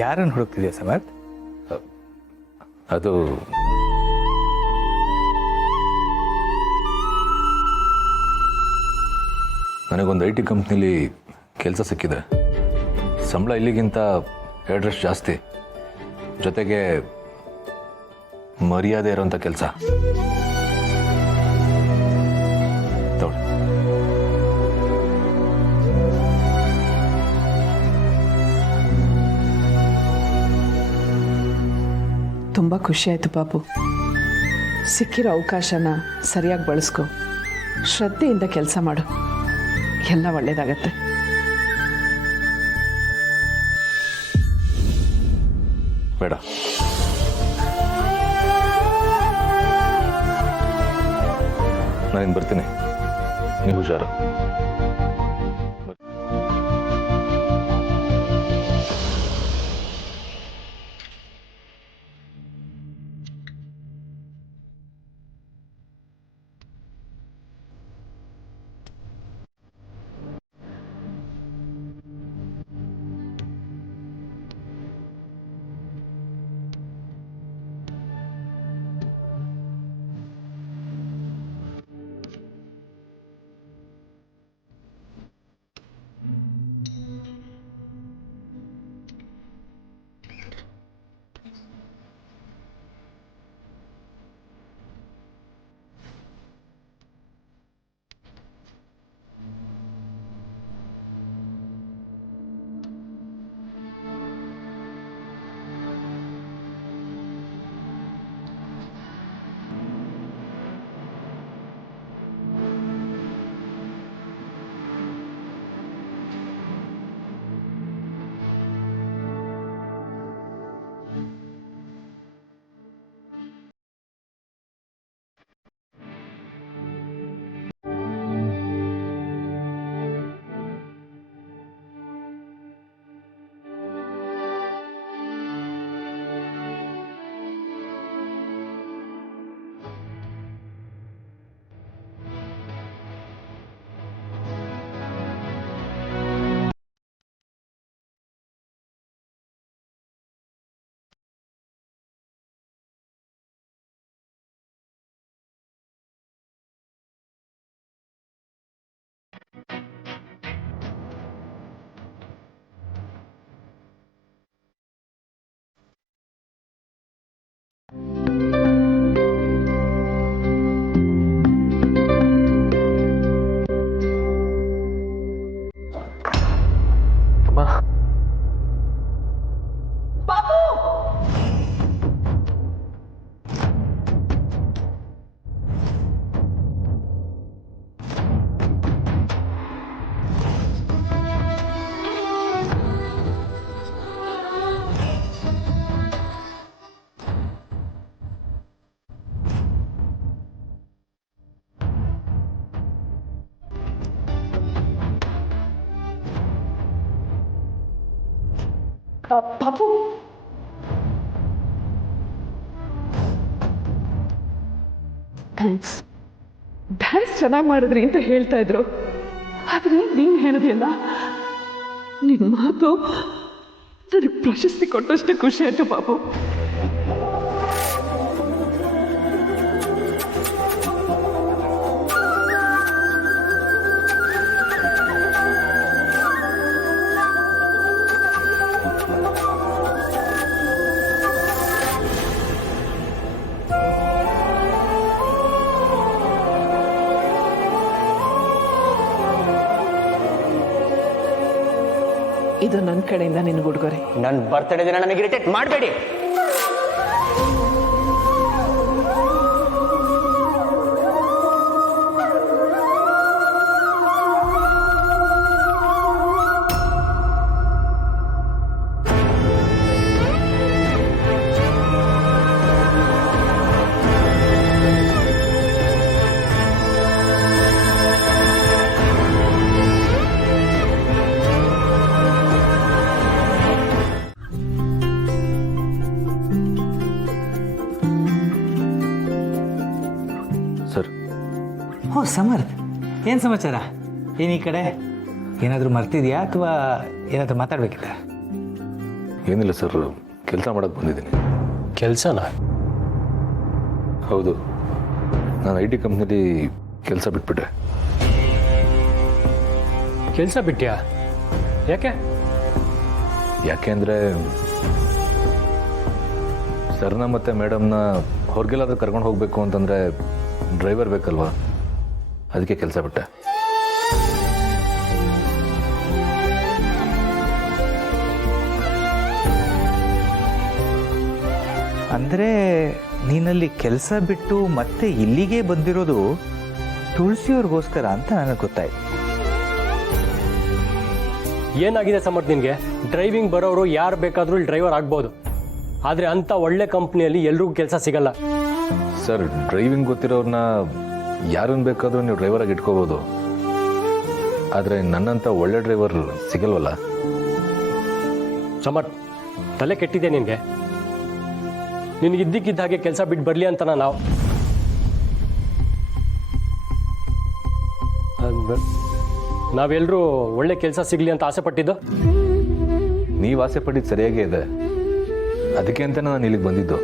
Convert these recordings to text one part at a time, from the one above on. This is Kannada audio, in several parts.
ಯಾರನ್ನು ಹುಡುಕ್ತಿದ್ಯಾ ಸಮರ್ಥ್? ಅದು ನನಗೊಂದು IT ಕಂಪ್ನಿಲಿ ಕೆಲಸ ಸಿಕ್ಕಿದೆ. ಸಂಬಳ ಇಲ್ಲಿಗಿಂತ 2 ಜಾಸ್ತಿ, ಜೊತೆಗೆ ಮರ್ಯಾದೆ ಇರೋಂಥ ಕೆಲಸ. ತುಂಬ ಖುಷಿ ಆಯಿತು ಪಾಪು. ಸಿಕ್ಕಿರೋ ಅವಕಾಶನ ಸರಿಯಾಗಿ ಬಳಸ್ಕೊ, ಶ್ರದ್ಧೆಯಿಂದ ಕೆಲಸ ಮಾಡು, ಎಲ್ಲ ಒಳ್ಳೆಯದಾಗತ್ತೆ. ಬೇಡ, ನಾನಿನ್ನು ಬರ್ತೀನಿ, ನೀವು ಹುಷಾರು. ಪಾಪು, ಥ್ಯಾಂಕ್ಸ್. ಡ್ಯಾನ್ಸ್ ಚೆನ್ನಾಗಿ ಮಾಡಿದ್ರಿ ಅಂತ ಹೇಳ್ತಾ ಇದ್ರು, ಆದರೆ ನೀನು ಹೇಳಿದೆಯಲ್ಲ, ನಿನ್ನ ಮಾತು ನನಗೆ ಪ್ರಶಸ್ತಿ ಕೊಟ್ಟಷ್ಟು ಖುಷಿ ಆಯಿತು ಪಾಪು. ಇದು ನನ್ನ ಕಡೆಯಿಂದ ನಿನಗೆ ಉಡುಗೊರೆ. ನನ್ನ ಬರ್ತಡೇ ದಿನ ನನಗೆ ಇರಿಟೇಟ್ ಮಾಡಬೇಡಿ. ಓ ಸಮರ್ಥ್, ಏನು ಸಮಾಚಾರ? ಏನು ಈ ಕಡೆ ಏನಾದರೂ ಮರ್ತಿದ್ಯಾ ಅಥವಾ ಏನಾದರೂ ಮಾತಾಡಬೇಕಿತ್ತ? ಏನಿಲ್ಲ ಸರ್, ಕೆಲಸ ಮಾಡೋಕ್ಕೆ ಬಂದಿದ್ದೀನಿ. ಕೆಲಸನಾ? ಹೌದು, ನಾನು IT ಕಂಪ್ನಿಲಿ ಕೆಲಸ ಬಿಟ್ಬಿಟ್ಟೆ. ಕೆಲಸ ಬಿಟ್ಯಾ? ಯಾಕೆ? ಯಾಕೆಂದರೆ ಸರ್ನ ಮತ್ತು ಮೇಡಮ್ನ ಹೊರಗೆಲ್ಲಾದ್ರೂ ಕರ್ಕೊಂಡು ಹೋಗಬೇಕು ಅಂತಂದರೆ ಡ್ರೈವರ್ ಬೇಕಲ್ವಾ, ಅದಕ್ಕೆ ಕೆಲಸ ಬಿಟ್ಟೆ. ಅಂದರೆ ನೀನಲ್ಲಿ ಕೆಲಸ ಬಿಟ್ಟು ಮತ್ತೆ ಇಲ್ಲಿಗೆ ಬಂದಿರೋದು ತುಳಸಿಯವ್ರಿಗೋಸ್ಕರ ಅಂತ ನನಗೆ ಗೊತ್ತಾಯ್ತು. ಏನಾಗಿದೆ ಸಮರ್ಥ್ ನಿನಗೆ? ಡ್ರೈವಿಂಗ್ ಬರೋರು ಯಾರು ಬೇಕಾದರೂ ಇಲ್ಲಿ ಡ್ರೈವರ್ ಆಗ್ಬೋದು, ಆದರೆ ಅಂಥ ಒಳ್ಳೆ ಕಂಪ್ನಿಯಲ್ಲಿ ಎಲ್ರಿಗೂ ಕೆಲಸ ಸಿಗಲ್ಲ. ಸರ್, ಡ್ರೈವಿಂಗ್ ಗೊತ್ತಿರೋರನ್ನ ಯಾರನ್ನು ಬೇಕಾದರೂ ನೀವು ಡ್ರೈವರಾಗಿ ಇಟ್ಕೋಬೋದು, ಆದರೆ ನನ್ನಂಥ ಒಳ್ಳೆ ಡ್ರೈವರ್ ಸಿಗಲ್ವಲ್ಲ. ಸಮರ್ಥ್, ತಲೆ ಕೆಟ್ಟಿದೆ ನಿನಗೆ. ನಿನಗೆ ಇದ್ದಕ್ಕಿದ್ದ ಹಾಗೆ ಕೆಲಸ ಬಿಟ್ಟು ಬರಲಿ ಅಂತ ನಾವು ನಾವೆಲ್ಲರೂ ಒಳ್ಳೆ ಕೆಲಸ ಸಿಗಲಿ ಅಂತ ಆಸೆ ಪಟ್ಟಿದ್ದು. ನೀವು ಆಸೆ ಪಟ್ಟಿದ್ದು ಸರಿಯಾಗೇ ಇದೆ, ಅದಕ್ಕೆ ಅಂತಲೇ ನಾನು ಇಲ್ಲಿಗೆ ಬಂದಿದ್ದು.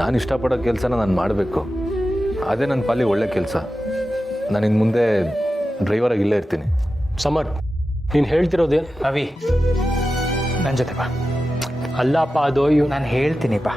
ನಾನು ಇಷ್ಟಪಡೋ ಕೆಲಸನ ನಾನು ಮಾಡಬೇಕು, ಅದೇ ನನ್ನ ಪಾಲಿ ಒಳ್ಳೆ ಕೆಲಸ. ನಾನು ಇನ್ನು ಮುಂದೆ ಡ್ರೈವರಾಗಿ ಇಲ್ಲೇ ಇರ್ತೀನಿ. ಸಮರ್ಥ್, ನೀನು ಹೇಳ್ತಿರೋದೇನು? ಅವಿ, ನನ್ನ ಜೊತೆ ಬಾ. ಅಲ್ಲಪ್ಪ, ಅದು ನಾನು ಹೇಳ್ತೀನಿ ಬಾ.